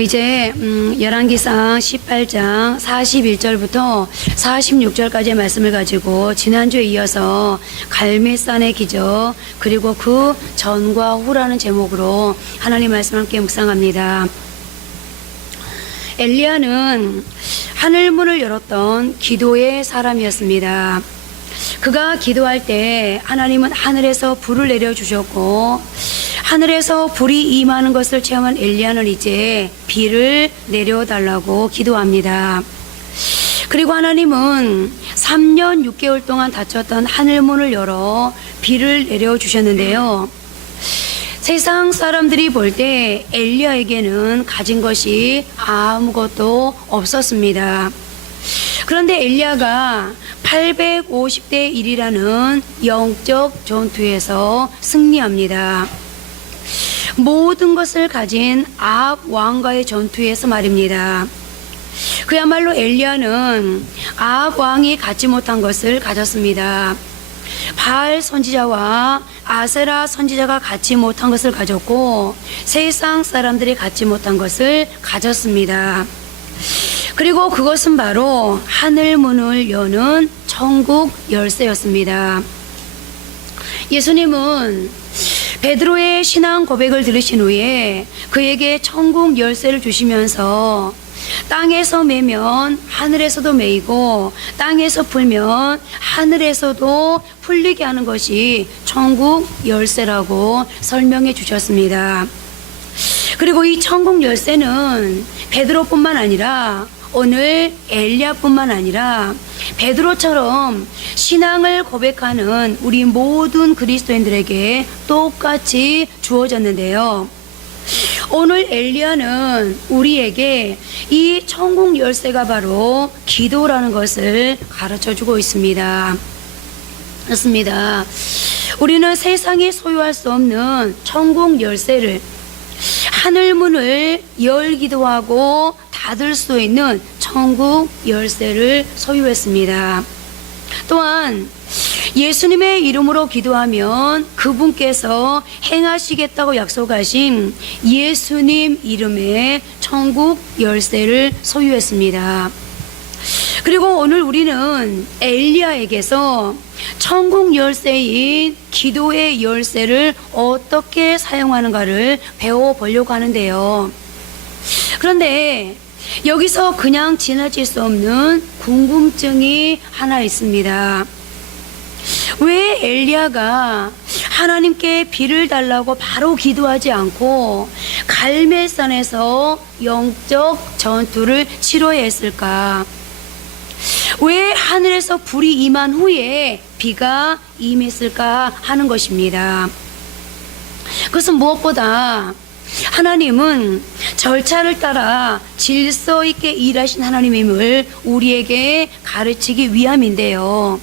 이제 열왕기상 18장 41절부터 46절까지의 말씀을 가지고 지난주에 이어서 갈멜산의 기적 그리고 그 전과 후라는 제목으로 하나님 말씀을 함께 묵상합니다. 엘리야는 하늘문을 열었던 기도의 사람이었습니다. 그가 기도할 때 하나님은 하늘에서 불을 내려주셨고 하늘에서 불이 임하는 것을 체험한 엘리야는 이제 비를 내려달라고 기도합니다. 그리고 하나님은 3년 6개월 동안 닫혔던 하늘문을 열어 비를 내려주셨는데요. 세상 사람들이 볼 때 엘리야에게는 가진 것이 아무것도 없었습니다. 그런데 엘리야가 850대 1이라는 영적 전투에서 승리합니다. 모든 것을 가진 아합 왕과의 전투에서 말입니다. 그야말로 엘리야는 아합 왕이 갖지 못한 것을 가졌습니다. 바알 선지자와 아세라 선지자가 갖지 못한 것을 가졌고 세상 사람들이 갖지 못한 것을 가졌습니다. 그리고 그것은 바로 하늘문을 여는 천국 열쇠였습니다. 예수님은 베드로의 신앙 고백을 들으신 후에 그에게 천국 열쇠를 주시면서 땅에서 매면 하늘에서도 매이고 땅에서 풀면 하늘에서도 풀리게 하는 것이 천국 열쇠라고 설명해 주셨습니다. 그리고 이 천국 열쇠는 베드로뿐만 아니라 오늘 엘리야뿐만 아니라 베드로처럼 신앙을 고백하는 우리 모든 그리스도인들에게 똑같이 주어졌는데요. 오늘 엘리야는 우리에게 이 천국 열쇠가 바로 기도라는 것을 가르쳐주고 있습니다. 그렇습니다. 우리는 세상이 소유할 수 없는 천국 열쇠를 하늘문을 열기도 하고 닫을 수 있는 천국 열쇠를 소유했습니다. 또한 예수님의 이름으로 기도하면 그분께서 행하시겠다고 약속하신 예수님 이름의 천국 열쇠를 소유했습니다. 그리고 오늘 우리는 엘리야에게서 천국 열쇠인 기도의 열쇠를 어떻게 사용하는가를 배워보려고 하는데요. 그런데 여기서 그냥 지나칠 수 없는 궁금증이 하나 있습니다. 왜 엘리야가 하나님께 비를 달라고 바로 기도하지 않고 갈멜산에서 영적 전투를 치러야 했을까? 왜 하늘에서 불이 임한 후에 비가 임했을까 하는 것입니다. 그것은 무엇보다 하나님은 절차를 따라 질서 있게 일하신 하나님임을 우리에게 가르치기 위함인데요.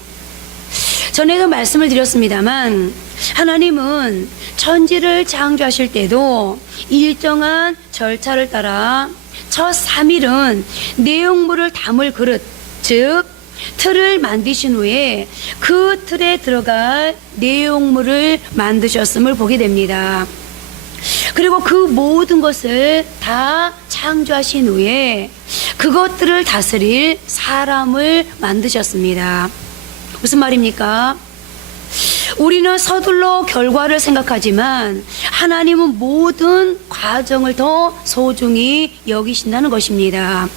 전에도 말씀을 드렸습니다만 하나님은 천지를 창조하실 때도 일정한 절차를 따라 첫 3일은 내용물을 담을 그릇, 즉 틀을 만드신 후에 그 틀에 들어갈 내용물을 만드셨음을 보게 됩니다. 그리고 그 모든 것을 다 창조하신 후에 그것들을 다스릴 사람을 만드셨습니다. 무슨 말입니까? 우리는 서둘러 결과를 생각하지만 하나님은 모든 과정을 더 소중히 여기신다는 것입니다.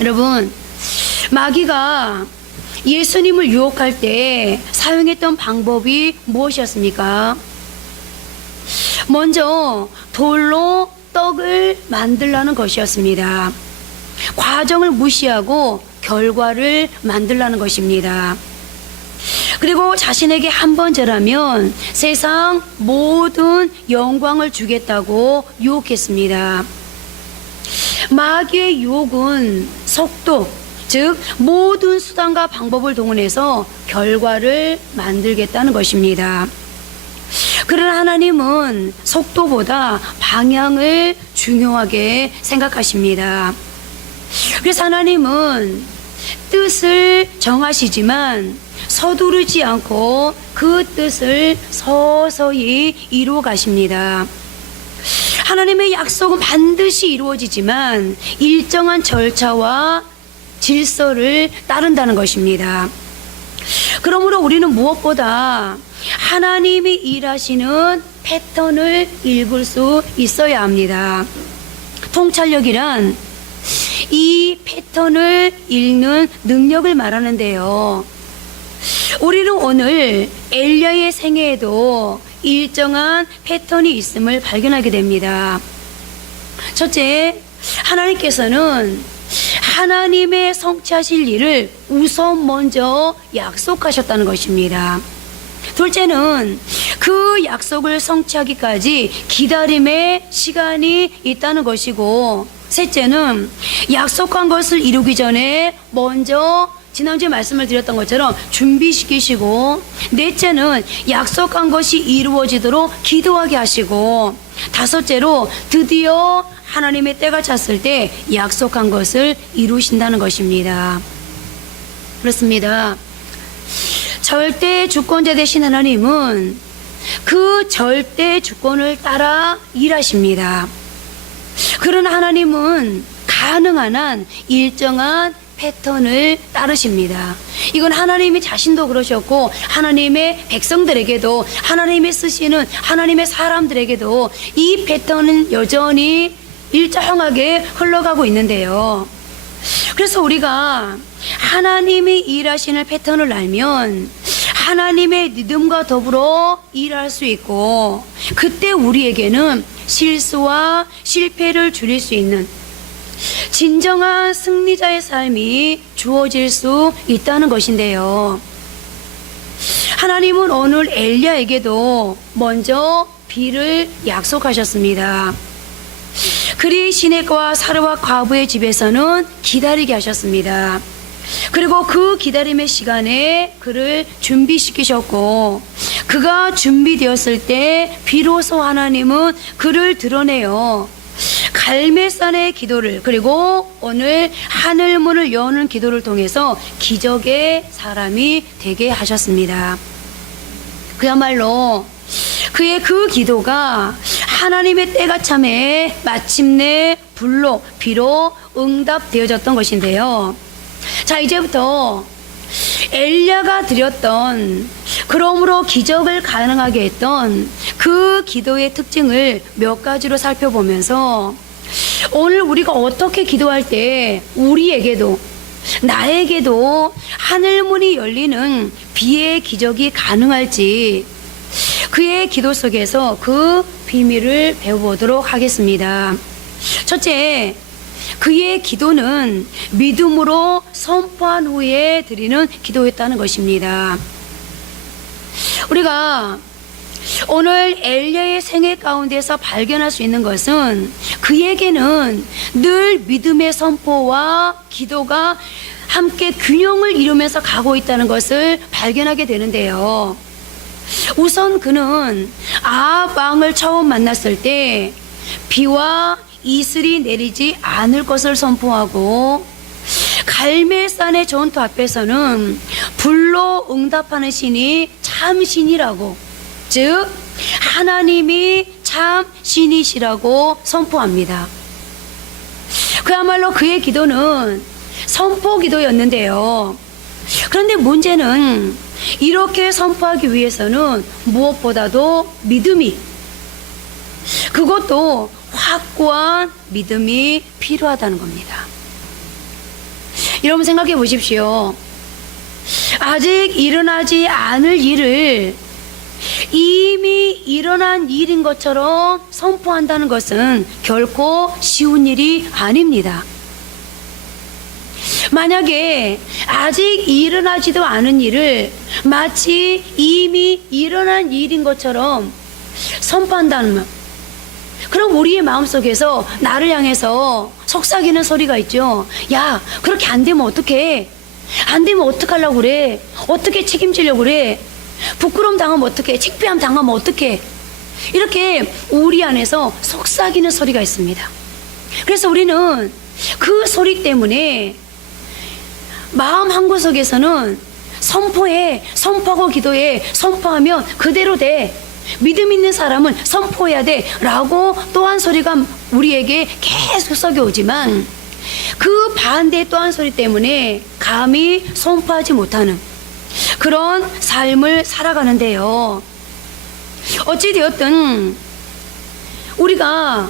여러분, 마귀가 예수님을 유혹할 때 사용했던 방법이 무엇이었습니까? 먼저 돌로 떡을 만들라는 것이었습니다. 과정을 무시하고 결과를 만들라는 것입니다. 그리고 자신에게 한 번 절하면 세상 모든 영광을 주겠다고 유혹했습니다. 마귀의 유혹은 속도, 즉 모든 수단과 방법을 동원해서 결과를 만들겠다는 것입니다. 그러나 하나님은 속도보다 방향을 중요하게 생각하십니다. 그래서 하나님은 뜻을 정하시지만 서두르지 않고 그 뜻을 서서히 이루어 가십니다. 하나님의 약속은 반드시 이루어지지만 일정한 절차와 질서를 따른다는 것입니다. 그러므로 우리는 무엇보다 하나님이 일하시는 패턴을 읽을 수 있어야 합니다. 통찰력이란 이 패턴을 읽는 능력을 말하는데요. 우리는 오늘 엘리야의 생애에도 일정한 패턴이 있음을 발견하게 됩니다. 첫째, 하나님께서는 하나님의 성취하실 일을 우선 먼저 약속하셨다는 것입니다. 둘째는 그 약속을 성취하기까지 기다림의 시간이 있다는 것이고, 셋째는 약속한 것을 이루기 전에 먼저 지난주에 말씀을 드렸던 것처럼 준비시키시고, 넷째는 약속한 것이 이루어지도록 기도하게 하시고, 다섯째로 드디어 하나님의 때가 찼을 때 약속한 것을 이루신다는 것입니다. 그렇습니다. 절대 주권자 되신 하나님은 그 절대 주권을 따라 일하십니다. 그런 하나님은 가능한 한 일정한 패턴을 따르십니다. 이건 하나님이 자신도 그러셨고 하나님의 백성들에게도, 하나님이 쓰시는 하나님의 사람들에게도 이 패턴은 여전히 일정하게 흘러가고 있는데요. 그래서 우리가 하나님이 일하시는 패턴을 알면 하나님의 리듬과 더불어 일할 수 있고, 그때 우리에게는 실수와 실패를 줄일 수 있는 진정한 승리자의 삶이 주어질 수 있다는 것인데요. 하나님은 오늘 엘리야에게도 먼저 비를 약속하셨습니다. 그리 시내가와 사르와 과부의 집에서는 기다리게 하셨습니다. 그리고 그 기다림의 시간에 그를 준비시키셨고, 그가 준비되었을 때 비로소 하나님은 그를 드러내어 갈멜산의 기도를, 그리고 오늘 하늘문을 여는 기도를 통해서 기적의 사람이 되게 하셨습니다. 그야말로 그의 그 기도가 하나님의 때가 참에 마침내 불로 비로 응답되어졌던 것인데요. 자, 이제부터 엘리야가 드렸던, 그러므로 기적을 가능하게 했던 그 기도의 특징을 몇 가지로 살펴보면서 오늘 우리가 어떻게 기도할 때 우리에게도, 나에게도 하늘문이 열리는 비의 기적이 가능할지, 그의 기도 속에서 그 비밀을 배워보도록 하겠습니다. 첫째, 그의 기도는 믿음으로 선포한 후에 드리는 기도였다는 것입니다. 우리가 오늘 엘리야의 생애 가운데서 발견할 수 있는 것은 그에게는 늘 믿음의 선포와 기도가 함께 균형을 이루면서 가고 있다는 것을 발견하게 되는데요. 우선 그는 아합 왕을 처음 만났을 때 비와 이슬이 내리지 않을 것을 선포하고, 갈멜산의 전투 앞에서는 불로 응답하는 신이 참 신이라고, 즉 하나님이 참 신이시라고 선포합니다. 그야말로 그의 기도는 선포 기도였는데요. 그런데 문제는 이렇게 선포하기 위해서는 무엇보다도 믿음이, 그것도 확고한 믿음이 필요하다는 겁니다. 여러분 생각해 보십시오. 아직 일어나지 않을 일을 이미 일어난 일인 것처럼 선포한다는 것은 결코 쉬운 일이 아닙니다. 만약에 아직 일어나지도 않은 일을 마치 이미 일어난 일인 것처럼 선포한다면, 그럼 우리의 마음속에서 나를 향해서 속삭이는 소리가 있죠. 야, 그렇게 안 되면 어떡해? 안 되면 어떡하려고 그래? 어떻게 책임지려고 그래? 부끄러움 당하면 어떡해? 창피함 당하면 어떡해? 이렇게 우리 안에서 속삭이는 소리가 있습니다. 그래서 우리는 그 소리 때문에 마음 한구석에서는 선포해, 선포하고 기도해, 선포하면 그대로 돼. 믿음 있는 사람은 선포해야 돼 라고 또 한 소리가 우리에게 계속 썩여오지만 그 반대의 또 한 소리 때문에 감히 선포하지 못하는 그런 삶을 살아가는데요. 어찌되었든 우리가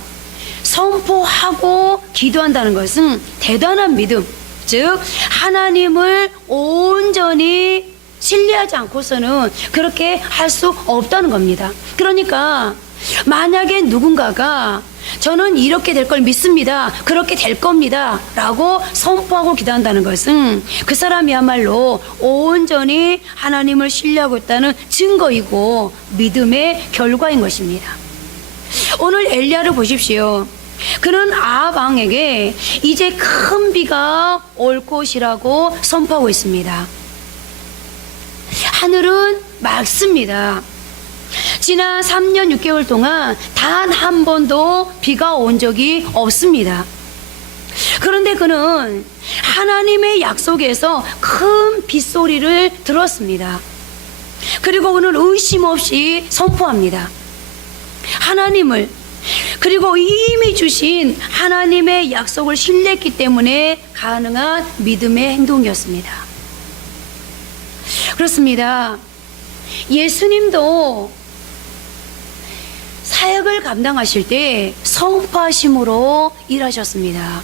선포하고 기도한다는 것은 대단한 믿음, 즉 하나님을 온전히 신뢰하지 않고서는 그렇게 할 수 없다는 겁니다. 그러니까 만약에 누군가가 저는 이렇게 될 걸 믿습니다, 그렇게 될 겁니다 라고 선포하고 기도한다는 것은 그 사람이야말로 온전히 하나님을 신뢰하고 있다는 증거이고 믿음의 결과인 것입니다. 오늘 엘리야를 보십시오. 그는 아합 왕에게 이제 큰 비가 올 것이라고 선포하고 있습니다. 하늘은 맑습니다. 지난 3년 6개월 동안 단 한 번도 비가 온 적이 없습니다. 그런데 그는 하나님의 약속에서 큰 빗소리를 들었습니다. 그리고 그는 의심 없이 선포합니다. 하나님을, 그리고 이미 주신 하나님의 약속을 신뢰했기 때문에 가능한 믿음의 행동이었습니다. 그렇습니다. 예수님도 사역을 감당하실 때 선포하심으로 일하셨습니다.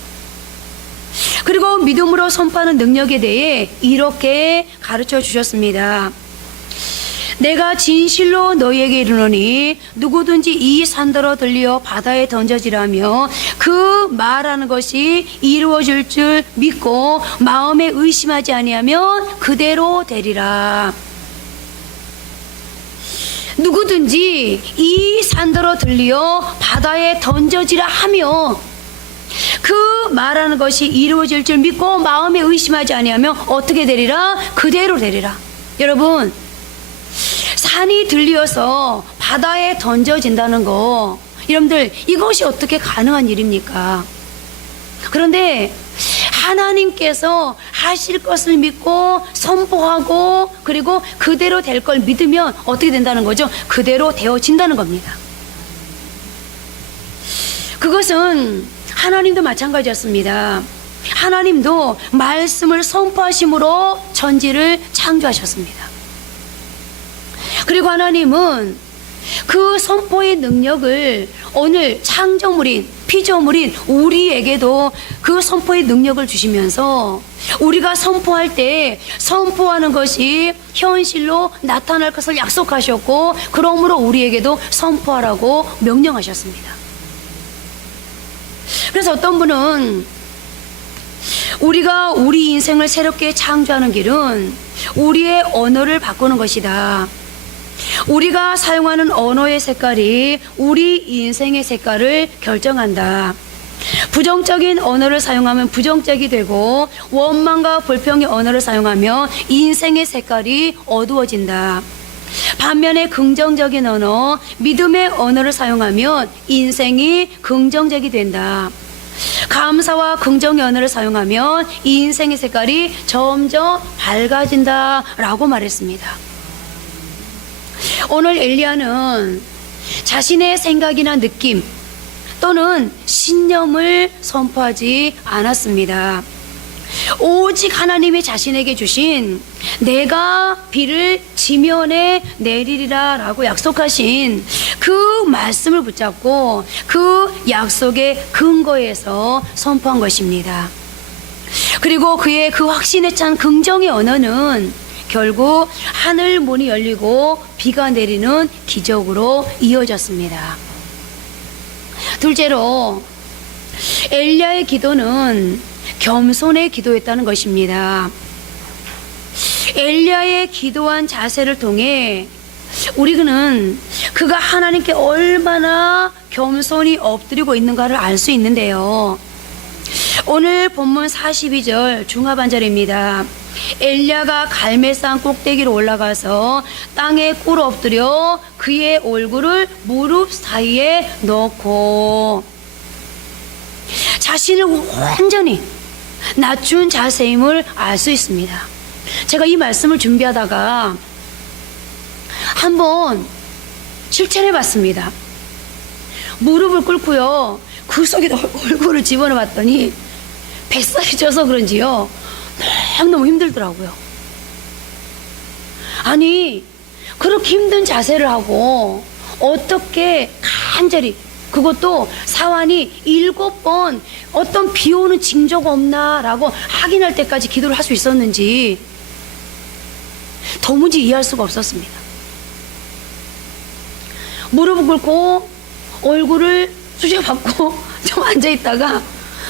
그리고 믿음으로 선포하는 능력에 대해 이렇게 가르쳐 주셨습니다. 내가 진실로 너희에게 이르노니 누구든지 이 산더러 들려 바다에 던져지라며 그 말하는 것이 이루어질 줄 믿고 마음에 의심하지 아니하면 그대로 되리라. 누구든지 이 산더러 들려 바다에 던져지라 하며 그 말하는 것이 이루어질 줄 믿고 마음에 의심하지 아니하면 어떻게 되리라? 그대로 되리라. 여러분, 산이 들려서 바다에 던져진다는 거, 여러분들 이것이 어떻게 가능한 일입니까? 그런데 하나님께서 하실 것을 믿고 선포하고 그리고 그대로 될 걸 믿으면 어떻게 된다는 거죠? 그대로 되어진다는 겁니다. 그것은 하나님도 마찬가지였습니다. 하나님도 말씀을 선포하심으로 천지를 창조하셨습니다. 그리고 하나님은 그 선포의 능력을 오늘 창조물인 피조물인 우리에게도 그 선포의 능력을 주시면서 우리가 선포할 때 선포하는 것이 현실로 나타날 것을 약속하셨고 그러므로 우리에게도 선포하라고 명령하셨습니다. 그래서 어떤 분은 우리가 우리 인생을 새롭게 창조하는 길은 우리의 언어를 바꾸는 것이다. 우리가 사용하는 언어의 색깔이 우리 인생의 색깔을 결정한다. 부정적인 언어를 사용하면 부정적이 되고 원망과 불평의 언어를 사용하면 인생의 색깔이 어두워진다. 반면에 긍정적인 언어, 믿음의 언어를 사용하면 인생이 긍정적이 된다. 감사와 긍정의 언어를 사용하면 인생의 색깔이 점점 밝아진다 라고 말했습니다. 오늘 엘리야는 자신의 생각이나 느낌 또는 신념을 선포하지 않았습니다. 오직 하나님이 자신에게 주신 내가 비를 지면에 내리리라 라고 약속하신 그 말씀을 붙잡고 그 약속의 근거에서 선포한 것입니다. 그리고 그의 그 확신에 찬 긍정의 언어는 결국 하늘 문이 열리고 비가 내리는 기적으로 이어졌습니다. 둘째로 엘리야의 기도는 겸손의 기도였다는 것입니다. 엘리야의 기도한 자세를 통해 우리는 그가 하나님께 얼마나 겸손히 엎드리고 있는가를 알 수 있는데요. 오늘 본문 42절 중하 한 절입니다. 엘리야가 갈멜산 꼭대기로 올라가서 땅에 꿇어 엎드려 그의 얼굴을 무릎 사이에 넣고 자신을 완전히 낮춘 자세임을 알 수 있습니다. 제가 이 말씀을 준비하다가 한번 실천해 봤습니다. 무릎을 꿇고요, 그 속에 얼굴을 집어넣어 봤더니 뱃살이 쪄서 그런지요, 너무너무 힘들더라고요. 아니, 그렇게 힘든 자세를 하고 어떻게 간절히, 그것도 사완이 7번 어떤 비 오는 징조가 없나라고 확인할 때까지 기도를 할 수 있었는지 도무지 이해할 수가 없었습니다. 무릎을 꿇고 얼굴을 수저받고 좀 앉아있다가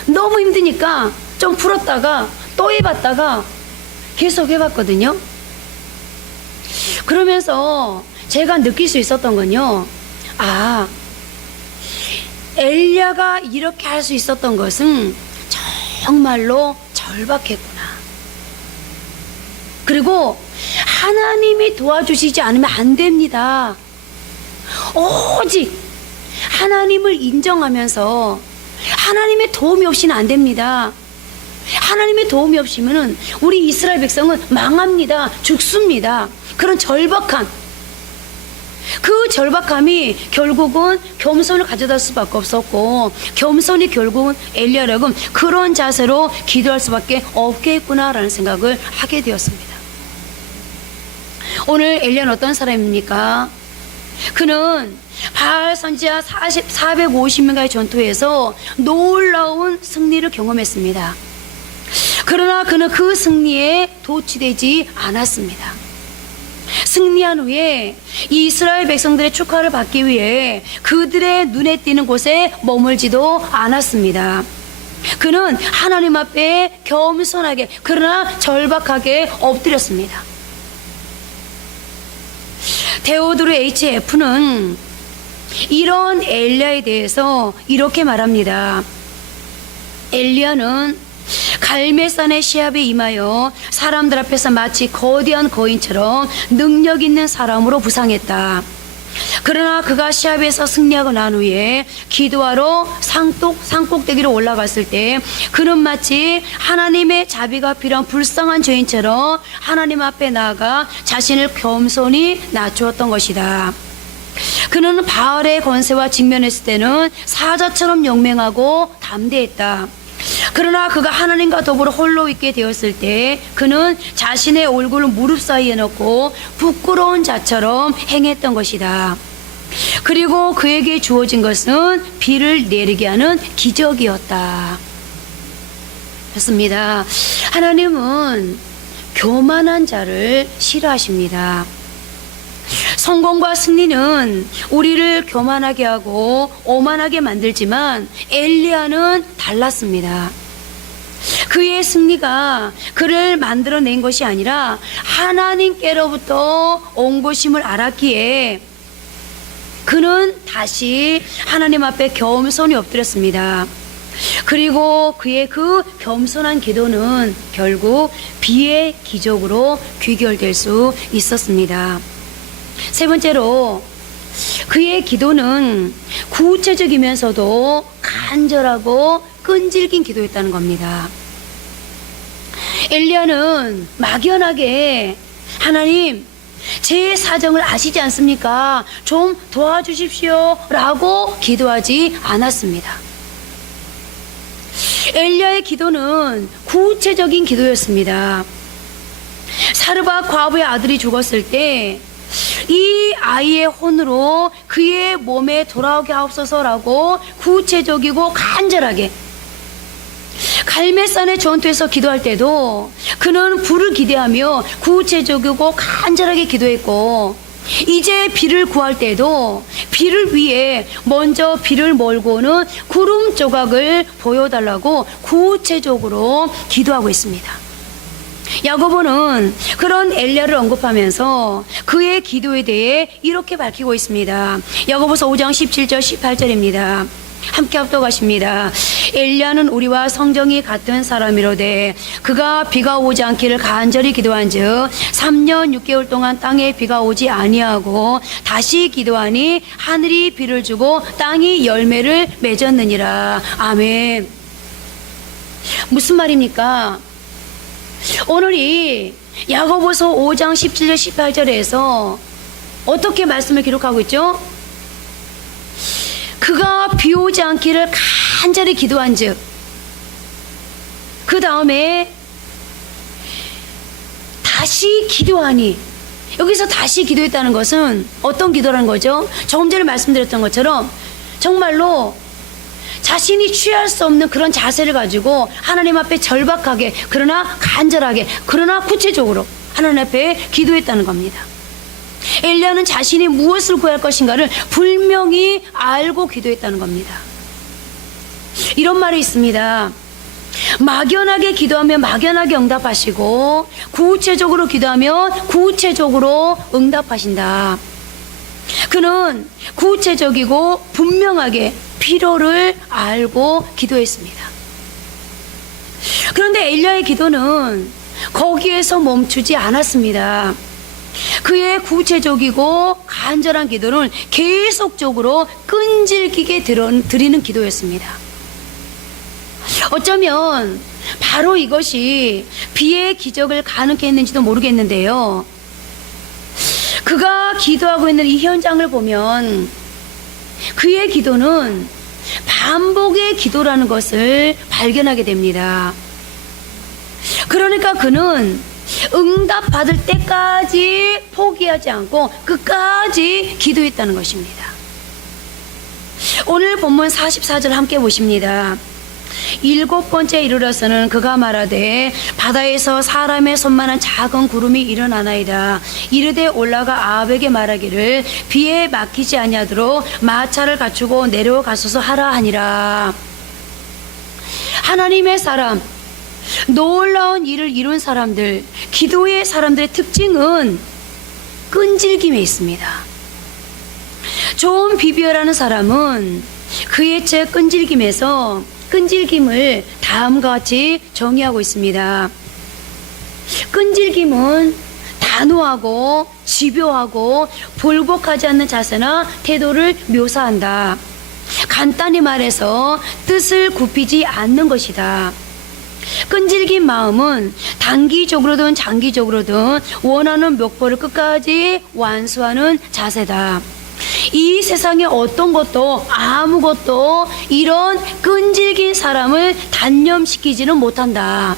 너무 힘드니까 좀 풀었다가 또 해봤다가 계속 해봤거든요. 그러면서 제가 느낄 수 있었던 건요, 아, 엘리야가 이렇게 할 수 있었던 것은 정말로 절박했구나. 그리고 하나님이 도와주시지 않으면 안 됩니다. 오직 하나님을 인정하면서 하나님의 도움이 없이는 안 됩니다. 하나님의 도움이 없이면 우리 이스라엘 백성은 망합니다. 죽습니다. 그런 절박함, 그 절박함이 결국은 겸손을 가져다 수밖에 없었고, 겸손이 결국은 엘리야라고 그런 자세로 기도할 수밖에 없겠구나라는 생각을 하게 되었습니다. 오늘 엘리야는 어떤 사람입니까? 그는 바알 선지자 450명과의 전투에서 놀라운 승리를 경험했습니다. 그러나 그는 그 승리에 도취되지 않았습니다. 승리한 후에 이스라엘 백성들의 축하를 받기 위해 그들의 눈에 띄는 곳에 머물지도 않았습니다. 그는 하나님 앞에 겸손하게, 그러나 절박하게 엎드렸습니다. 데오드르 HF는 이런 엘리야에 대해서 이렇게 말합니다. 엘리야는 갈멜산의 시합에 임하여 사람들 앞에서 마치 거대한 거인처럼 능력 있는 사람으로 부상했다. 그러나 그가 시합에서 승리하고 난 후에 기도하러 산꼭대기로 올라갔을 때 그는 마치 하나님의 자비가 필요한 불쌍한 죄인처럼 하나님 앞에 나아가 자신을 겸손히 낮추었던 것이다. 그는 바알의 권세와 직면했을 때는 사자처럼 용맹하고 담대했다. 그러나 그가 하나님과 더불어 홀로 있게 되었을 때 그는 자신의 얼굴을 무릎 사이에 넣고 부끄러운 자처럼 행했던 것이다. 그리고 그에게 주어진 것은 비를 내리게 하는 기적이었다. 그렇습니다. 하나님은 교만한 자를 싫어하십니다. 성공과 승리는 우리를 교만하게 하고 오만하게 만들지만 엘리야는 달랐습니다. 그의 승리가 그를 만들어낸 것이 아니라 하나님께로부터 온 것임을 알았기에 그는 다시 하나님 앞에 겸손히 엎드렸습니다. 그리고 그의 그 겸손한 기도는 결국 비의 기적으로 귀결될 수 있었습니다. 세 번째로, 그의 기도는 구체적이면서도 간절하고 끈질긴 기도였다는 겁니다. 엘리야는 막연하게 하나님, 제 사정을 아시지 않습니까? 좀 도와주십시오 라고 기도하지 않았습니다. 엘리야의 기도는 구체적인 기도였습니다. 사르밧 과부의 아들이 죽었을 때 이 아이의 혼으로 그의 몸에 돌아오게 하옵소서라고 구체적이고 간절하게, 갈멜산의 전투에서 기도할 때도 그는 불을 기대하며 구체적이고 간절하게 기도했고, 이제 비를 구할 때도 비를 위해 먼저 비를 몰고 오는 구름 조각을 보여달라고 구체적으로 기도하고 있습니다. 야고보는 그런 엘리야를 언급하면서 그의 기도에 대해 이렇게 밝히고 있습니다. 야고보서 5장 17절 18절입니다. 함께 합독하십니다. 엘리야는 우리와 성정이 같은 사람이로되 그가 비가 오지 않기를 간절히 기도한즉 3년 6개월 동안 땅에 비가 오지 아니하고 다시 기도하니 하늘이 비를 주고 땅이 열매를 맺었느니라. 아멘. 무슨 말입니까? 오늘이 야고보서 5장 17절 18절에서 어떻게 말씀을 기록하고 있죠? 그가 비 오지 않기를 간절히 기도한즉 그 다음에 다시 기도하니, 여기서 다시 기도했다는 것은 어떤 기도라는 거죠? 조금 전에 말씀드렸던 것처럼 정말로 자신이 취할 수 없는 그런 자세를 가지고 하나님 앞에 절박하게, 그러나 간절하게, 그러나 구체적으로 하나님 앞에 기도했다는 겁니다. 엘리야는 자신이 무엇을 구할 것인가를 분명히 알고 기도했다는 겁니다. 이런 말이 있습니다. 막연하게 기도하면 막연하게 응답하시고 구체적으로 기도하면 구체적으로 응답하신다. 그는 구체적이고 분명하게 필요를 알고 기도했습니다. 그런데 엘리야의 기도는 거기에서 멈추지 않았습니다. 그의 구체적이고 간절한 기도는 계속적으로 끈질기게 드리는 기도였습니다. 어쩌면 바로 이것이 비의 기적을 가능케 했는지도 모르겠는데요. 그가 기도하고 있는 이 현장을 보면 그의 기도는 반복의 기도라는 것을 발견하게 됩니다. 그러니까 그는 응답받을 때까지 포기하지 않고 끝까지 기도했다는 것입니다. 오늘 본문 44절 함께 보십니다. 7번째 이르러서는 그가 말하되 바다에서 사람의 손만한 작은 구름이 일어나나이다. 이르되 올라가 아합에게 말하기를 비에 막히지 아니하도록 마차를 갖추고 내려가소서 하라 하니라. 하나님의 사람, 놀라운 일을 이룬 사람들, 기도의 사람들의 특징은 끈질김에 있습니다. 존 비비어라는 사람은 그의 책 끈질김에서 끈질김을 다음과 같이 정의하고 있습니다. 끈질김은 단호하고 집요하고 볼복하지 않는 자세나 태도를 묘사한다. 간단히 말해서 뜻을 굽히지 않는 것이다. 끈질긴 마음은 단기적으로든 장기적으로든 원하는 목표를 끝까지 완수하는 자세다. 이 세상에 어떤 것도 아무것도 이런 끈질긴 사람을 단념시키지는 못한다.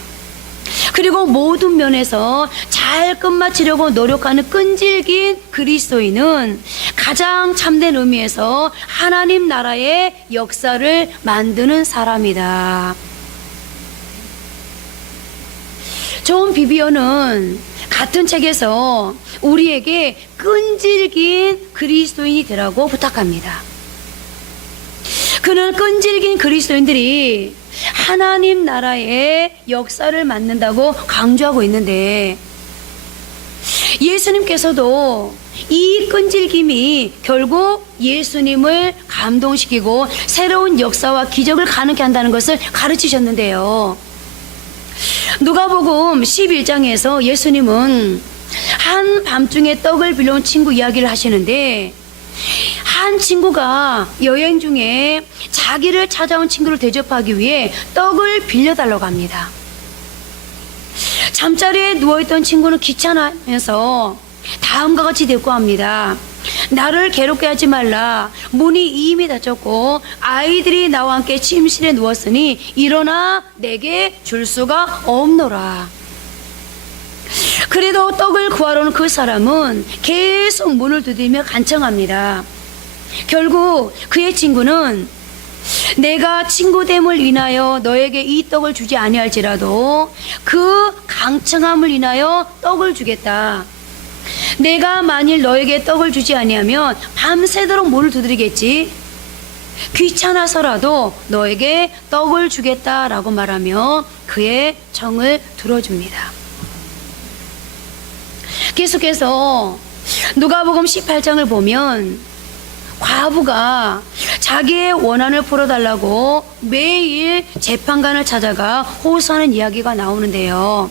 그리고 모든 면에서 잘 끝마치려고 노력하는 끈질긴 그리스도인은 가장 참된 의미에서 하나님 나라의 역사를 만드는 사람이다. 존 비비어는 같은 책에서 우리에게 끈질긴 그리스도인이 되라고 부탁합니다. 그는 끈질긴 그리스도인들이 하나님 나라의 역사를 만든다고 강조하고 있는데, 예수님께서도 이 끈질김이 결국 예수님을 감동시키고 새로운 역사와 기적을 가능케 한다는 것을 가르치셨는데요. 누가복음 11장에서 예수님은 한 밤중에 떡을 빌려온 친구 이야기를 하시는데, 한 친구가 여행 중에 자기를 찾아온 친구를 대접하기 위해 떡을 빌려달라고 합니다. 잠자리에 누워있던 친구는 귀찮아하면서 다음과 같이 대꾸합니다. 나를 괴롭게 하지 말라. 문이 이미 닫혔고 아이들이 나와 함께 침실에 누웠으니 일어나 내게 줄 수가 없노라. 그래도 떡을 구하러 온 그 사람은 계속 문을 두드리며 간청합니다. 결국 그의 친구는 내가 친구됨을 인하여 너에게 이 떡을 주지 아니할지라도 그 강청함을 인하여 떡을 주겠다. 내가 만일 너에게 떡을 주지 아니하면 밤새도록 문을 두드리겠지. 귀찮아서라도 너에게 떡을 주겠다라고 말하며 그의 청을 들어줍니다. 계속해서 누가복음 18장을 보면 과부가 자기의 원한을 풀어달라고 매일 재판관을 찾아가 호소하는 이야기가 나오는데요.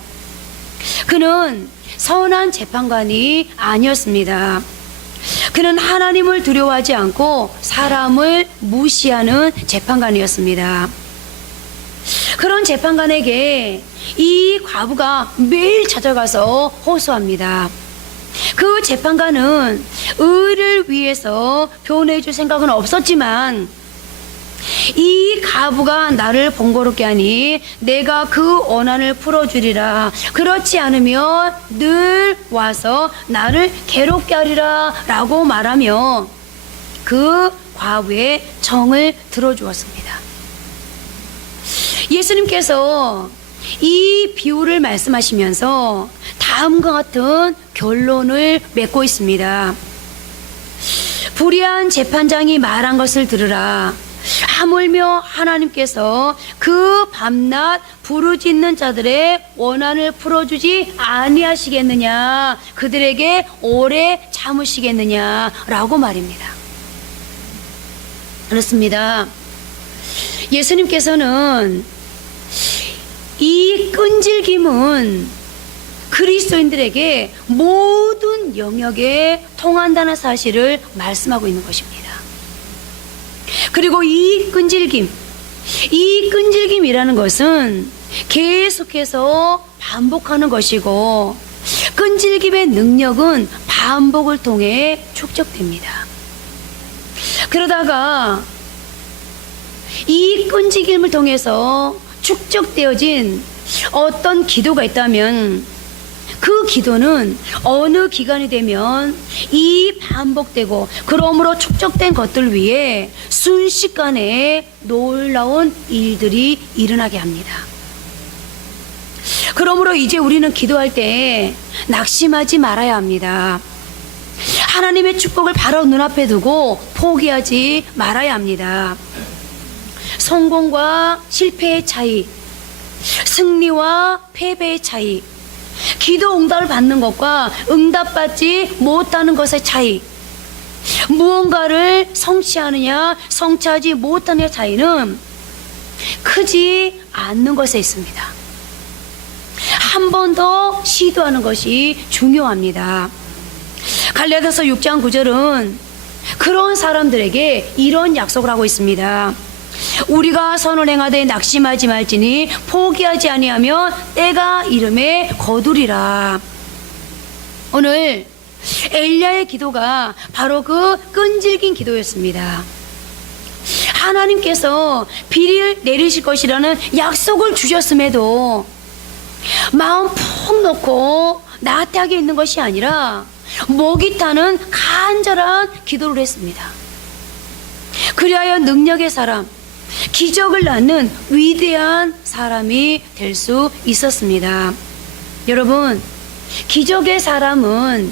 그는 선한 재판관이 아니었습니다. 그는 하나님을 두려워하지 않고 사람을 무시하는 재판관이었습니다. 그런 재판관에게 이 과부가 매일 찾아가서 호소합니다. 그 재판관은 의를 위해서 변호해 줄 생각은 없었지만 이 가부가 나를 번거롭게 하니 내가 그 원한을 풀어주리라. 그렇지 않으면 늘 와서 나를 괴롭게 하리라 라고 말하며 그 과부의 정을 들어주었습니다. 예수님께서 이 비유를 말씀하시면서 다음과 같은 결론을 맺고 있습니다. 불의한 재판장이 말한 것을 들으라. 하물며 하나님께서 그 밤낮 부르짖는 자들의 원한을 풀어주지 아니하시겠느냐, 그들에게 오래 참으시겠느냐라고 말입니다. 그렇습니다. 예수님께서는 이 끈질김은 그리스도인들에게 모든 영역에 통한다는 사실을 말씀하고 있는 것입니다. 그리고 이 끈질김이라는 것은 계속해서 반복하는 것이고, 끈질김의 능력은 반복을 통해 축적됩니다. 그러다가 이 끈질김을 통해서 축적되어진 어떤 기도가 있다면 그 기도는 어느 기간이 되면 이 반복되고 그러므로 축적된 것들 위에 순식간에 놀라운 일들이 일어나게 합니다. 그러므로 이제 우리는 기도할 때 낙심하지 말아야 합니다. 하나님의 축복을 바로 눈앞에 두고 포기하지 말아야 합니다. 성공과 실패의 차이, 승리와 패배의 차이, 기도 응답을 받는 것과 응답받지 못하는 것의 차이, 무언가를 성취하느냐 성취하지 못하느냐의 차이는 크지 않는 것에 있습니다. 한 번 더 시도하는 것이 중요합니다. 갈라디아서 6장 9절은 그런 사람들에게 이런 약속을 하고 있습니다. 우리가 선을 행하되 낙심하지 말지니 포기하지 아니하면 때가 이름에 거두리라. 오늘 엘리야의 기도가 바로 그 끈질긴 기도였습니다. 하나님께서 비를 내리실 것이라는 약속을 주셨음에도 마음 푹 놓고 나태하게 있는 것이 아니라 목이 타는 간절한 기도를 했습니다. 그리하여 능력의 사람, 기적을 낳는 위대한 사람이 될 수 있었습니다. 여러분, 기적의 사람은,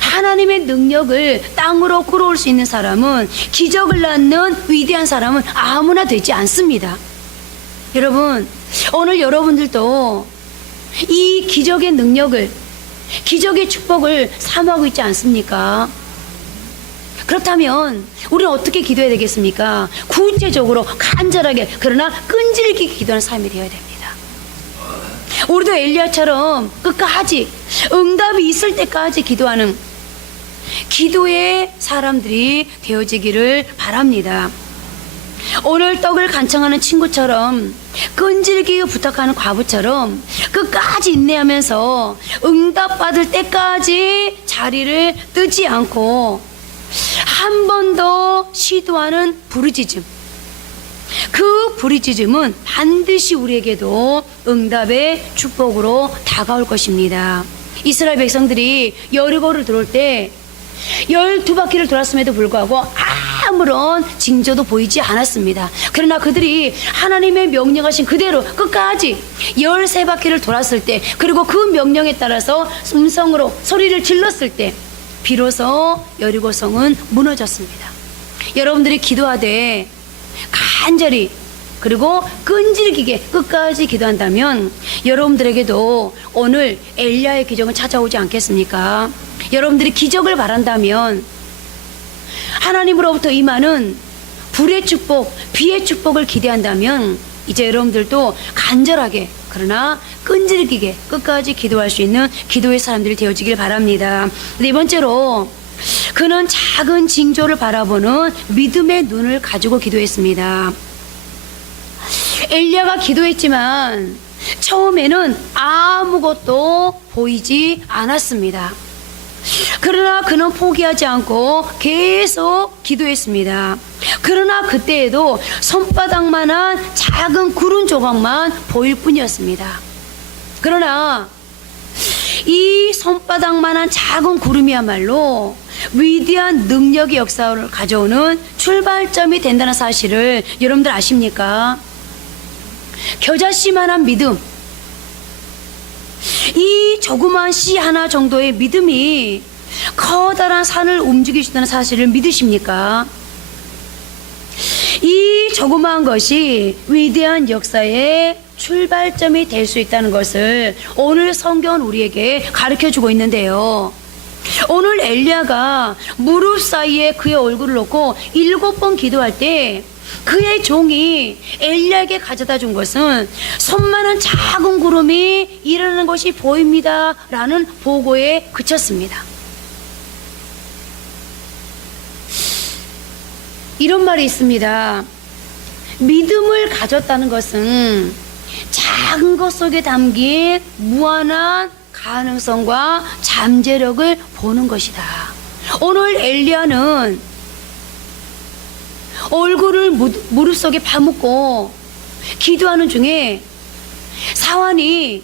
하나님의 능력을 땅으로 끌어올 수 있는 사람은, 기적을 낳는 위대한 사람은 아무나 되지 않습니다. 여러분, 오늘 여러분들도 이 기적의 능력을, 기적의 축복을 사모하고 있지 않습니까? 그렇다면 우리는 어떻게 기도해야 되겠습니까? 구체적으로 간절하게, 그러나 끈질기게 기도하는 삶이 되어야 됩니다. 우리도 엘리야처럼 끝까지, 응답이 있을 때까지 기도하는 기도의 사람들이 되어지기를 바랍니다. 오늘 떡을 간청하는 친구처럼, 끈질기게 부탁하는 과부처럼 끝까지 인내하면서 응답받을 때까지 자리를 뜨지 않고 한 번 더 시도하는 부르짖음, 그 부르짖음은 반드시 우리에게도 응답의 축복으로 다가올 것입니다. 이스라엘 백성들이 여리고를 들어올 때 12바퀴를 돌았음에도 불구하고 아무런 징조도 보이지 않았습니다. 그러나 그들이 하나님의 명령하신 그대로 끝까지 13바퀴를 돌았을 때, 그리고 그 명령에 따라서 음성으로 소리를 질렀을 때 비로소 여리고성은 무너졌습니다. 여러분들이 기도하되 간절히 그리고 끈질기게 끝까지 기도한다면 여러분들에게도 오늘 엘리야의 기적은 찾아오지 않겠습니까? 여러분들이 기적을 바란다면, 하나님으로부터 임하는 불의 축복, 비의 축복을 기대한다면 이제 여러분들도 간절하게 그러나 끈질기게 끝까지 기도할 수 있는 기도의 사람들이 되어지길 바랍니다. 네 번째로, 그는 작은 징조를 바라보는 믿음의 눈을 가지고 기도했습니다. 엘리야가 기도했지만 처음에는 아무것도 보이지 않았습니다. 그러나 그는 포기하지 않고 계속 기도했습니다. 그러나 그때에도 손바닥만한 작은 구름 조각만 보일 뿐이었습니다. 그러나 이 손바닥만한 작은 구름이야말로 위대한 능력의 역사를 가져오는 출발점이 된다는 사실을 여러분들 아십니까? 겨자씨만한 믿음, 이 조그만 씨 하나 정도의 믿음이 커다란 산을 움직이신다는 사실을 믿으십니까? 이 조그마한 것이 위대한 역사의 출발점이 될 수 있다는 것을 오늘 성경은 우리에게 가르쳐주고 있는데요. 오늘 엘리야가 무릎 사이에 그의 얼굴을 놓고 7번 기도할 때 그의 종이 엘리야에게 가져다 준 것은 손만한 작은 구름이 일어나는 것이 보입니다 라는 보고에 그쳤습니다. 이런 말이 있습니다. 믿음을 가졌다는 것은 작은 것 속에 담긴 무한한 가능성과 잠재력을 보는 것이다. 오늘 엘리야는 얼굴을 무릎 속에 파묻고 기도하는 중에 사환이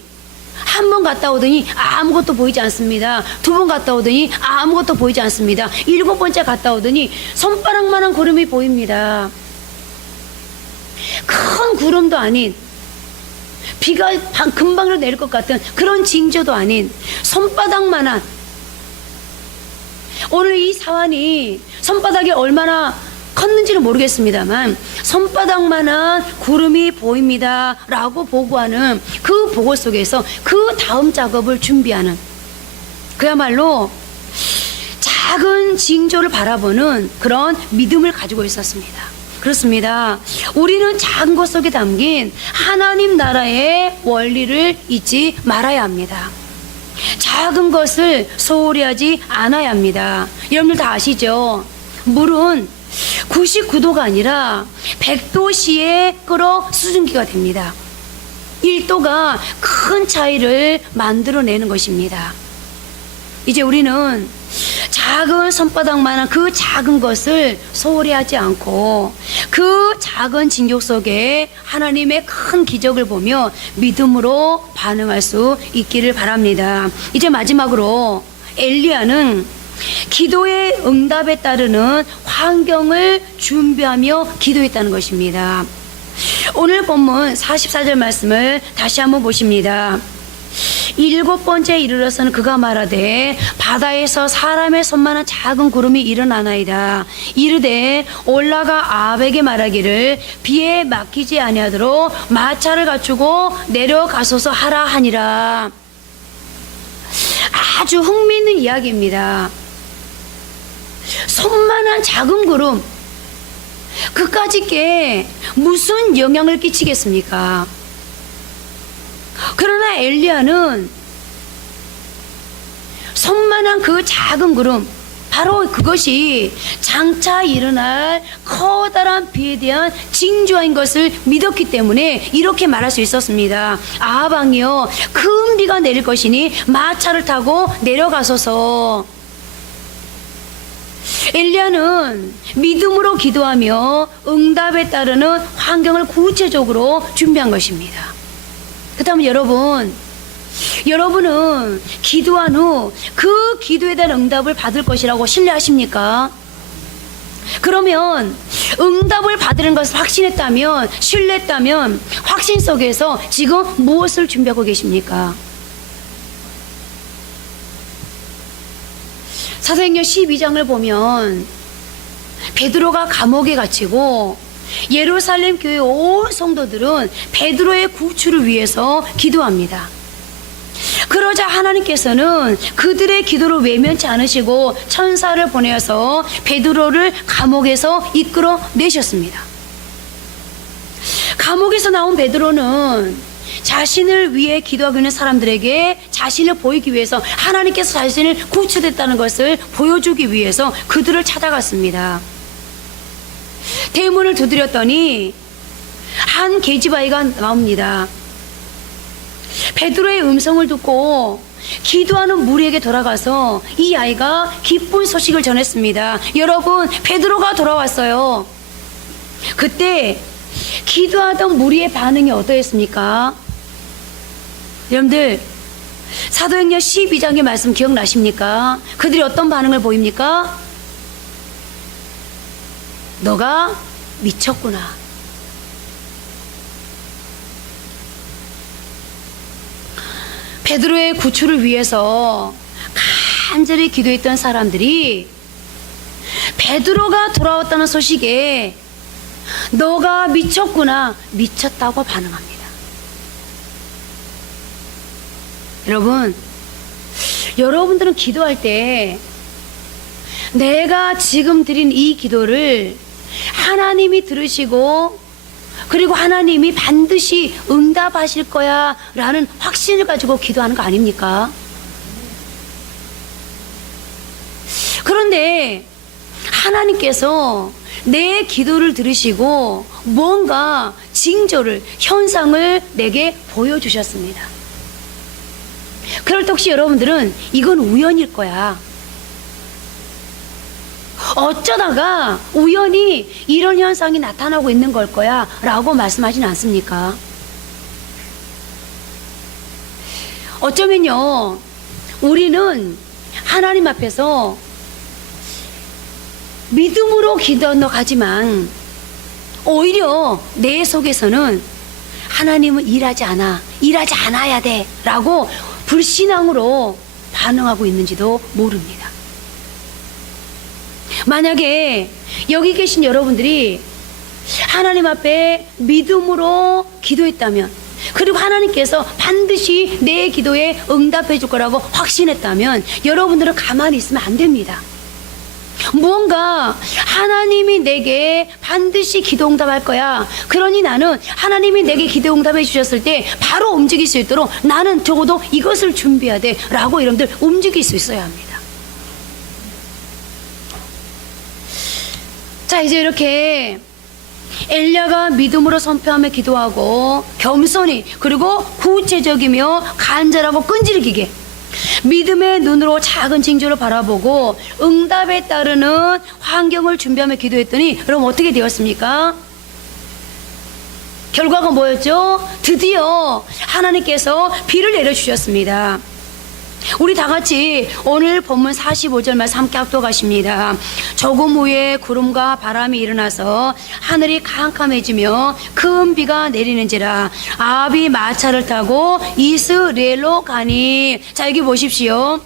한 번 갔다 오더니 아무것도 보이지 않습니다. 2번 갔다 오더니 아무것도 보이지 않습니다. 7번째 갔다 오더니 손바닥만한 구름이 보입니다. 큰 구름도 아닌, 비가 금방으로 내릴 것 같은 그런 징조도 아닌 손바닥만한, 오늘 이 사환이 손바닥이 얼마나 컸는지는 모르겠습니다만 손바닥만한 구름이 보입니다 라고 보고하는 그 보고 속에서 그 다음 작업을 준비하는, 그야말로 작은 징조를 바라보는 그런 믿음을 가지고 있었습니다. 그렇습니다. 우리는 작은 것 속에 담긴 하나님 나라의 원리를 잊지 말아야 합니다. 작은 것을 소홀히 하지 않아야 합니다. 여러분들 다 아시죠? 물은 99도가 아니라 100도씨에 끓어 수증기가 됩니다. 1도가 큰 차이를 만들어내는 것입니다. 이제 우리는 작은 손바닥만한 그 작은 것을 소홀히 하지 않고 그 작은 징조 속에 하나님의 큰 기적을 보며 믿음으로 반응할 수 있기를 바랍니다. 이제 마지막으로 엘리야는 기도의 응답에 따르는 환경을 준비하며 기도했다는 것입니다. 오늘 본문 44절 말씀을 다시 한번 보십니다. 7번째 이르러서는 그가 말하되 바다에서 사람의 손만한 작은 구름이 일어나나이다. 이르되 올라가 아합에게 말하기를 비에 막히지 아니하도록 마차를 갖추고 내려가소서 하라 하니라. 아주 흥미있는 이야기입니다. 손만한 작은 구름, 그까짓게 무슨 영향을 끼치겠습니까? 그러나 엘리야는 손만한 그 작은 구름, 바로 그것이 장차 일어날 커다란 비에 대한 징조인 것을 믿었기 때문에 이렇게 말할 수 있었습니다. 아합 왕이여, 큰 비가 내릴 것이니 마차를 타고 내려가소서. 엘리야는 믿음으로 기도하며 응답에 따르는 환경을 구체적으로 준비한 것입니다. 그렇다면 여러분은 기도한 후 그 기도에 대한 응답을 받을 것이라고 신뢰하십니까? 그러면 응답을 받는 것을 확신했다면, 신뢰했다면 확신 속에서 지금 무엇을 준비하고 계십니까? 사도행전 12장을 보면 베드로가 감옥에 갇히고 예루살렘 교회 온 성도들은 베드로의 구출을 위해서 기도합니다. 그러자 하나님께서는 그들의 기도를 외면치 않으시고 천사를 보내어서 베드로를 감옥에서 이끌어 내셨습니다. 감옥에서 나온 베드로는 자신을 위해 기도하고 있는 사람들에게 자신을 보이기 위해서, 하나님께서 자신을 구출했다는 것을 보여주기 위해서 그들을 찾아갔습니다. 대문을 두드렸더니 한 계집아이가 나옵니다. 베드로의 음성을 듣고 기도하는 무리에게 돌아가서 이 아이가 기쁜 소식을 전했습니다. 여러분, 베드로가 돌아왔어요. 그때 기도하던 무리의 반응이 어떠했습니까? 여러분들, 사도행전 12장의 말씀 기억나십니까? 그들이 어떤 반응을 보입니까? 너가 미쳤구나. 베드로의 구출을 위해서 간절히 기도했던 사람들이 베드로가 돌아왔다는 소식에 너가 미쳤구나, 미쳤다고 반응합니다. 여러분, 여러분들은 기도할 때 내가 지금 드린 이 기도를 하나님이 들으시고 그리고 하나님이 반드시 응답하실 거야 라는 확신을 가지고 기도하는 거 아닙니까? 그런데 하나님께서 내 기도를 들으시고 뭔가 징조를, 현상을 내게 보여주셨습니다. 그럴 때 혹시 여러분들은 이건 우연일 거야, 어쩌다가 우연히 이런 현상이 나타나고 있는 걸 거야 라고 말씀하진 않습니까? 어쩌면요, 우리는 하나님 앞에서 믿음으로 기도하지만 오히려 내 속에서는 하나님은 일하지 않아야 돼 라고 불신앙으로 반응하고 있는지도 모릅니다. 만약에 여기 계신 여러분들이 하나님 앞에 믿음으로 기도했다면, 그리고 하나님께서 반드시 내 기도에 응답해 줄 거라고 확신했다면 여러분들은 가만히 있으면 안 됩니다. 무언가 하나님이 내게 반드시 기도 응답할 거야, 그러니 나는 하나님이 내게 기도 응답해 주셨을 때 바로 움직일 수 있도록 나는 적어도 이것을 준비해야 돼 라고 여러분들 움직일 수 있어야 합니다. 자, 이제 이렇게 엘리야가 믿음으로 선포하며 기도하고 겸손히, 그리고 구체적이며 간절하고 끈질기게 믿음의 눈으로 작은 징조를 바라보고 응답에 따르는 환경을 준비하며 기도했더니 여러분 어떻게 되었습니까? 결과가 뭐였죠? 드디어 하나님께서 비를 내려주셨습니다. 우리 다 같이 오늘 본문 45절 말씀 함께 합독하십니다. 조금 후에 구름과 바람이 일어나서 하늘이 캄캄해지며 큰 비가 내리는지라 아합이 마차를 타고 이스라엘로 가니. 자, 여기 보십시오.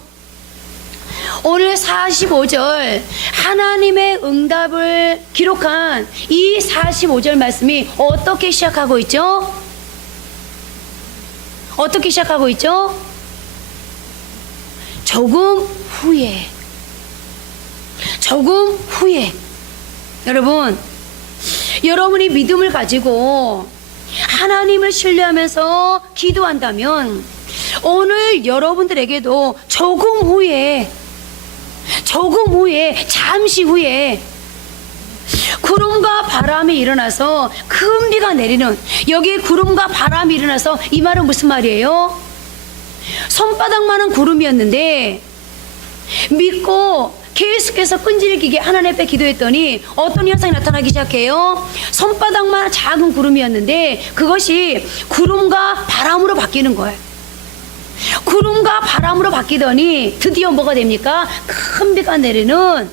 오늘 45절 하나님의 응답을 기록한 이 45절 말씀이 어떻게 시작하고 있죠? 어떻게 시작하고 있죠? 조금 후에. 여러분, 여러분이 믿음을 가지고 하나님을 신뢰하면서 기도한다면 오늘 여러분들에게도 조금 후에, 잠시 후에 구름과 바람이 일어나서 큰 비가 내리는, 여기 구름과 바람이 일어나서 이 말은 무슨 말이에요? 손바닥만한 구름이었는데 믿고 계속해서 끈질기게 하나님 앞에 기도했더니 어떤 현상이 나타나기 시작해요? 손바닥만 작은 구름이었는데 그것이 구름과 바람으로 바뀌는 거예요. 구름과 바람으로 바뀌더니 드디어 뭐가 됩니까? 큰 비가 내리는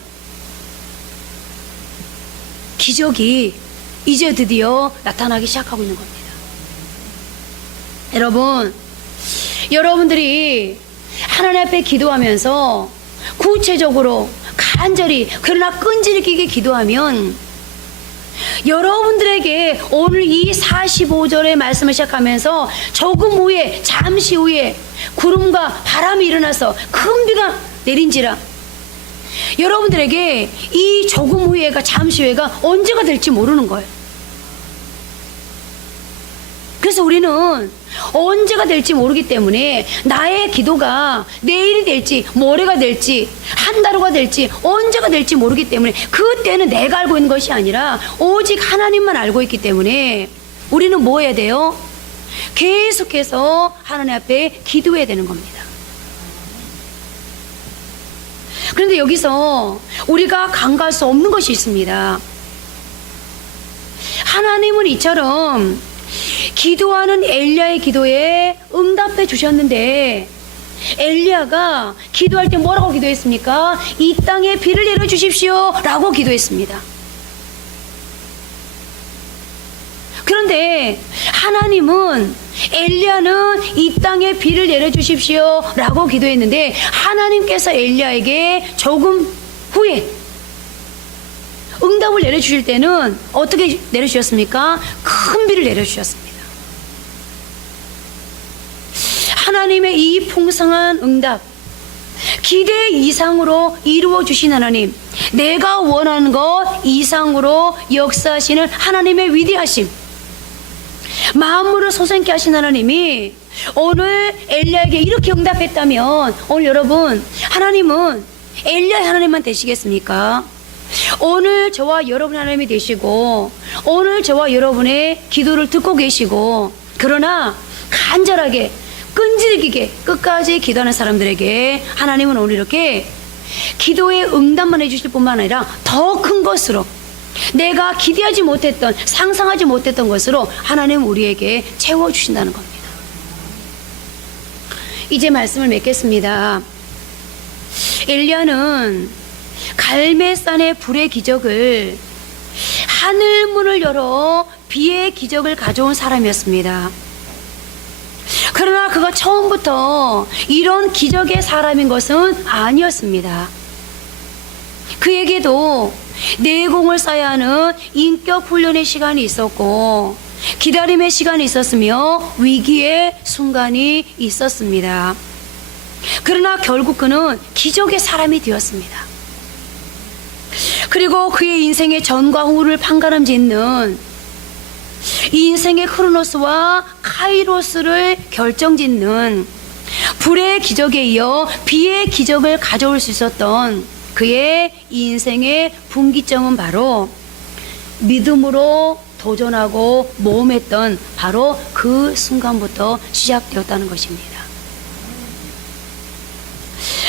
기적이 이제 드디어 나타나기 시작하고 있는 겁니다. 여러분, 여러분들이 하나님 앞에 기도하면서 구체적으로 간절히 그러나 끈질기게 기도하면 여러분들에게 오늘 이 45절의 말씀을 시작하면서 조금 후에, 잠시 후에 구름과 바람이 일어나서 큰 비가 내린지라 여러분들에게 이 조금 후에가, 잠시 후에가 언제가 될지 모르는 거예요. 그래서 우리는 언제가 될지 모르기 때문에 나의 기도가 내일이 될지 모레가 될지 한 달 후가 될지 언제가 될지 모르기 때문에 그때는 내가 알고 있는 것이 아니라 오직 하나님만 알고 있기 때문에 우리는 뭐 해야 돼요? 계속해서 하나님 앞에 기도해야 되는 겁니다. 그런데 여기서 우리가 간과할 수 없는 것이 있습니다. 하나님은 이처럼 기도하는 엘리야의 기도에 응답해 주셨는데, 엘리야가 기도할 때 뭐라고 기도했습니까? 이 땅에 비를 내려 주십시오 라고 기도했습니다. 그런데 하나님은, 엘리야는 이 땅에 비를 내려 주십시오 라고 기도했는데, 하나님께서 엘리야에게 조금 후에 응답을 내려주실 때는 어떻게 내려주셨습니까? 큰 비를 내려주셨습니다. 하나님의 이 풍성한 응답, 기대 이상으로 이루어 주신 하나님, 내가 원하는 것 이상으로 역사하시는 하나님의 위대하심, 만물을 솟아있게 하신 하나님이 오늘 엘리야에게 이렇게 응답했다면, 오늘 여러분, 하나님은 엘리야의 하나님만 되시겠습니까? 오늘 저와 여러분 하나님이 되시고, 오늘 저와 여러분의 기도를 듣고 계시고, 그러나 간절하게 끈질기게 끝까지 기도하는 사람들에게 하나님은 오늘 이렇게 기도의 응답만 해주실 뿐만 아니라 더 큰 것으로, 내가 기대하지 못했던, 상상하지 못했던 것으로 하나님은 우리에게 채워주신다는 겁니다. 이제 말씀을 맺겠습니다. 엘리야는 갈멜산의 불의 기적을, 하늘문을 열어 비의 기적을 가져온 사람이었습니다. 그러나 그가 처음부터 이런 기적의 사람인 것은 아니었습니다. 그에게도 내공을 쌓아야 하는 인격 훈련의 시간이 있었고, 기다림의 시간이 있었으며, 위기의 순간이 있었습니다. 그러나 결국 그는 기적의 사람이 되었습니다. 그리고 그의 인생의 전과 후를 판가름 짓는, 인생의 크로노스와 카이로스를 결정짓는 불의 기적에 이어 비의 기적을 가져올 수 있었던 그의 인생의 분기점은 바로 믿음으로 도전하고 모험했던 바로 그 순간부터 시작되었다는 것입니다.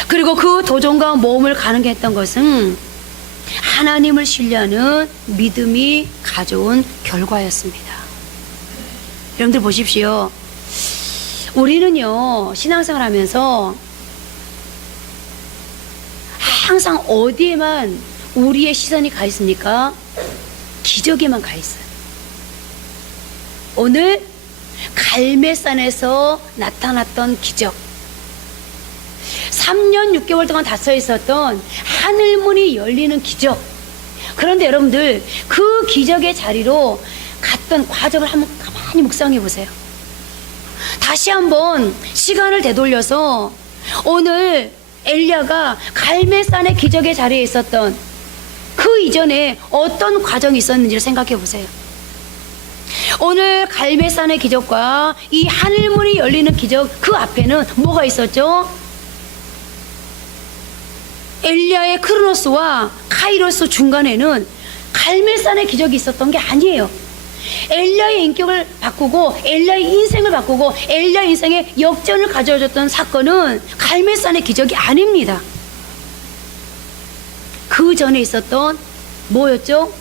그리고 그 도전과 모험을 가능케 했던 것은 하나님을 신뢰하는 믿음이 가져온 결과였습니다. 여러분들 보십시오. 우리는요, 신앙생활 하면서 항상 어디에만 우리의 시선이 가 있습니까? 기적에만 가 있어요. 오늘 갈멜산에서 나타났던 기적, 3년 6개월 동안 닫혀 있었던 하늘문이 열리는 기적. 그런데 여러분들, 그 기적의 자리로 갔던 과정을 한번 가만히 묵상해 보세요. 다시 한번 시간을 되돌려서 오늘 엘리야가 갈멜산의 기적의 자리에 있었던 그 이전에 어떤 과정이 있었는지를 생각해 보세요. 오늘 갈멜산의 기적과 이 하늘문이 열리는 기적, 그 앞에는 뭐가 있었죠? 엘리야의 크로노스와 카이로스 중간에는 갈멜산의 기적이 있었던 게 아니에요. 엘리야의 인격을 바꾸고, 엘리야의 인생을 바꾸고, 엘리야의 인생에 역전을 가져줬던 사건은 갈멜산의 기적이 아닙니다. 그 전에 있었던 뭐였죠?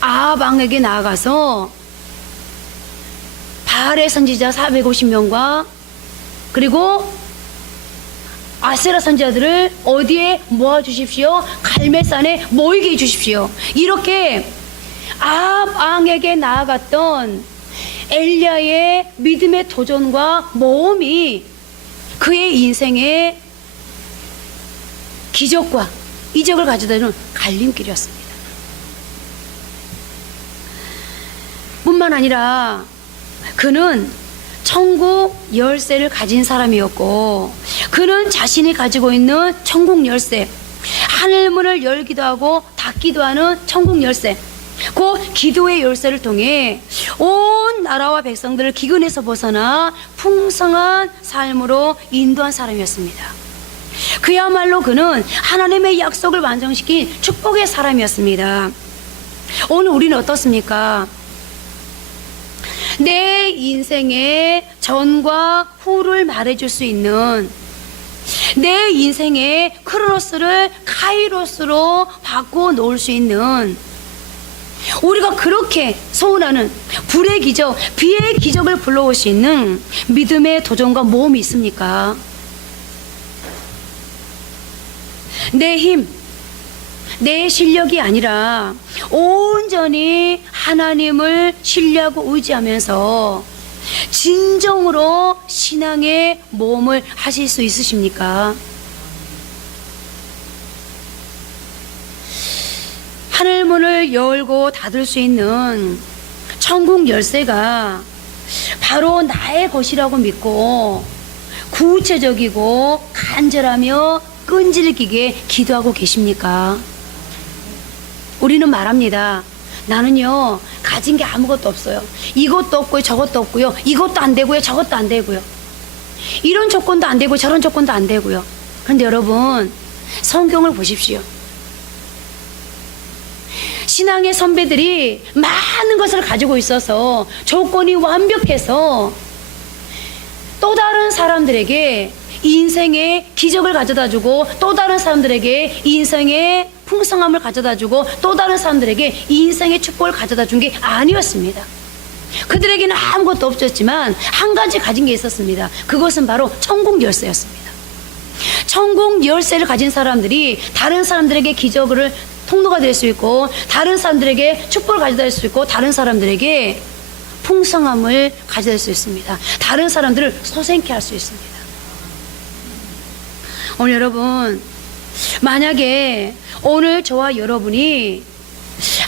아합 왕에게 나아가서 바알의 선지자 450명과 그리고 아세라 선지자들을 어디에 모아주십시오? 갈멜산에 모이게 해주십시오. 이렇게 아합 왕에게 나아갔던 엘리야의 믿음의 도전과 모험이 그의 인생의 기적과 이적을 가져다주는 갈림길이었습니다. 뿐만 아니라 그는 천국 열쇠를 가진 사람이었고, 그는 자신이 가지고 있는 천국 열쇠, 하늘문을 열기도 하고 닫기도 하는 천국 열쇠, 그 기도의 열쇠를 통해 온 나라와 백성들을 기근에서 벗어나 풍성한 삶으로 인도한 사람이었습니다. 그야말로 그는 하나님의 약속을 완성시킨 축복의 사람이었습니다. 오늘 우리는 어떻습니까? 내 인생의 전과 후를 말해줄 수 있는 내 인생의 크로노스를 카이로스로 바꿔 놓을 수 있는, 우리가 그렇게 소원하는 불의 기적, 비의 기적을 불러올 수 있는 믿음의 도전과 모험이 있습니까? 내 힘, 내 실력이 아니라 온전히 하나님을 신뢰하고 의지하면서 진정으로 신앙의 모험을 하실 수 있으십니까? 하늘문을 열고 닫을 수 있는 천국 열쇠가 바로 나의 것이라고 믿고 구체적이고 간절하며 끈질기게 기도하고 계십니까? 우리는 말합니다. 나는요, 가진 게 아무것도 없어요. 이것도 없고요, 저것도 없고요, 이것도 안 되고요, 저것도 안 되고요, 이런 조건도 안 되고 저런 조건도 안 되고요. 그런데 여러분, 성경을 보십시오. 신앙의 선배들이 많은 것을 가지고 있어서 조건이 완벽해서 또 다른 사람들에게 인생의 기적을 가져다주고, 또 다른 사람들에게 인생의 풍성함을 가져다주고, 또 다른 사람들에게 인생의 축복을 가져다준 게 아니었습니다. 그들에게는 아무것도 없었지만 한 가지 가진 게 있었습니다. 그것은 바로 천국 열쇠였습니다. 천국 열쇠를 가진 사람들이 다른 사람들에게 기적을 통로가 될 수 있고, 다른 사람들에게 축복을 가져다 줄 수 있고, 다른 사람들에게 풍성함을 가져다 줄 수 있습니다. 다른 사람들을 소생케 할 수 있습니다. 오늘 여러분, 만약에 오늘 저와 여러분이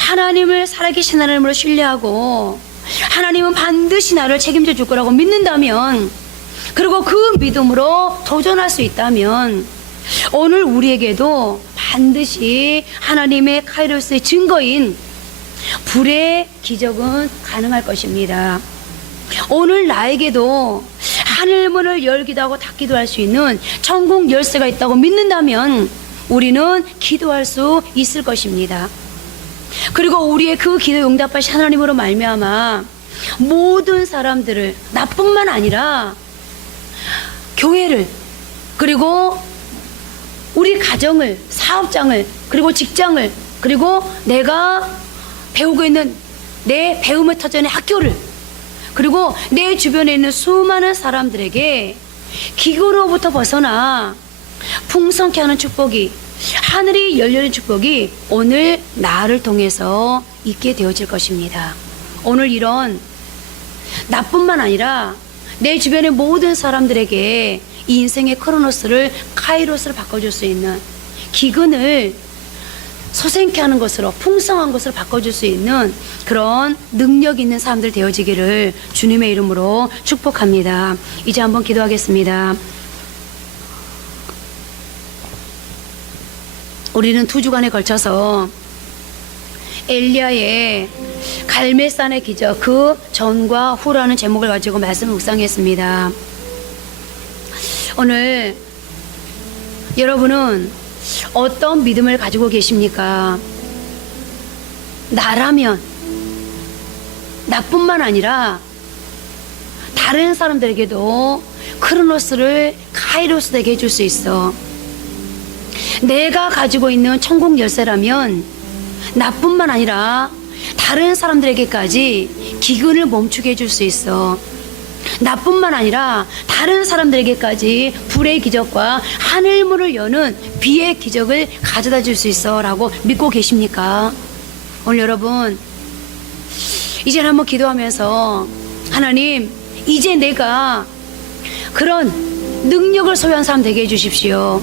하나님을, 살아계신 하나님으로 신뢰하고 하나님은 반드시 나를 책임져 줄 거라고 믿는다면, 그리고 그 믿음으로 도전할 수 있다면, 오늘 우리에게도 반드시 하나님의 카이로스의 증거인 불의 기적은 가능할 것입니다. 오늘 나에게도 하늘문을 열기도 하고 닫기도 할 수 있는 천국 열쇠가 있다고 믿는다면 우리는 기도할 수 있을 것입니다. 그리고 우리의 그 기도 응답하신 하나님으로 말미암아 모든 사람들을, 나뿐만 아니라 교회를, 그리고 우리 가정을, 사업장을, 그리고 직장을, 그리고 내가 배우고 있는 내 배움의 터전의 학교를, 그리고 내 주변에 있는 수많은 사람들에게 기고로부터 벗어나 풍성케 하는 축복이, 하늘이 열리는 축복이 오늘 나를 통해서 있게 되어질 것입니다. 오늘 이런 나뿐만 아니라 내 주변의 모든 사람들에게 이 인생의 크로노스를 카이로스를 바꿔줄 수 있는, 기근을 소생케 하는 것으로, 풍성한 것으로 바꿔줄 수 있는 그런 능력 있는 사람들 되어지기를 주님의 이름으로 축복합니다. 이제 한번 기도하겠습니다. 우리는 2주간에 걸쳐서 엘리야의 갈멜산의 기적, 그 전과 후라는 제목을 가지고 말씀을 묵상했습니다. 오늘 여러분은 어떤 믿음을 가지고 계십니까? 나라면, 나뿐만 아니라 다른 사람들에게도 크로노스를 카이로스 되게 해줄 수 있어. 내가 가지고 있는 천국 열쇠라면 나뿐만 아니라 다른 사람들에게까지 기근을 멈추게 해줄 수 있어. 나뿐만 아니라 다른 사람들에게까지 불의 기적과 하늘문을 여는 비의 기적을 가져다 줄 수 있어 라고 믿고 계십니까? 오늘 여러분, 이제 한번 기도하면서, 하나님, 이제 내가 그런 능력을 소유한 사람 되게 해주십시오.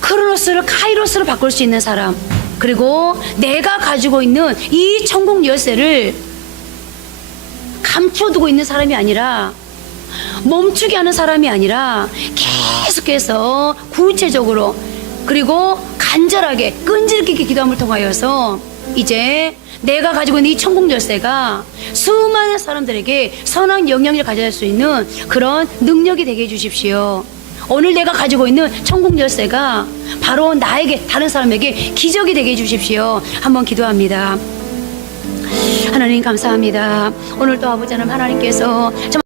크로노스를 카이로스로 바꿀 수 있는 사람, 그리고 내가 가지고 있는 이 천국 열쇠를 감춰두고 있는 사람이 아니라, 멈추게 하는 사람이 아니라 계속해서 구체적으로, 그리고 간절하게 끈질기게 기도함을 통하여서 이제 내가 가지고 있는 이 천국 열쇠가 수많은 사람들에게 선한 영향력을 가져갈 수 있는 그런 능력이 되게 해주십시오. 오늘 내가 가지고 있는 천국 열쇠가 바로 나에게, 다른 사람에게 기적이 되게 해주십시오. 한번 기도합니다. 하나님 감사합니다. 오늘도 아버지 하나님, 하나님께서 정말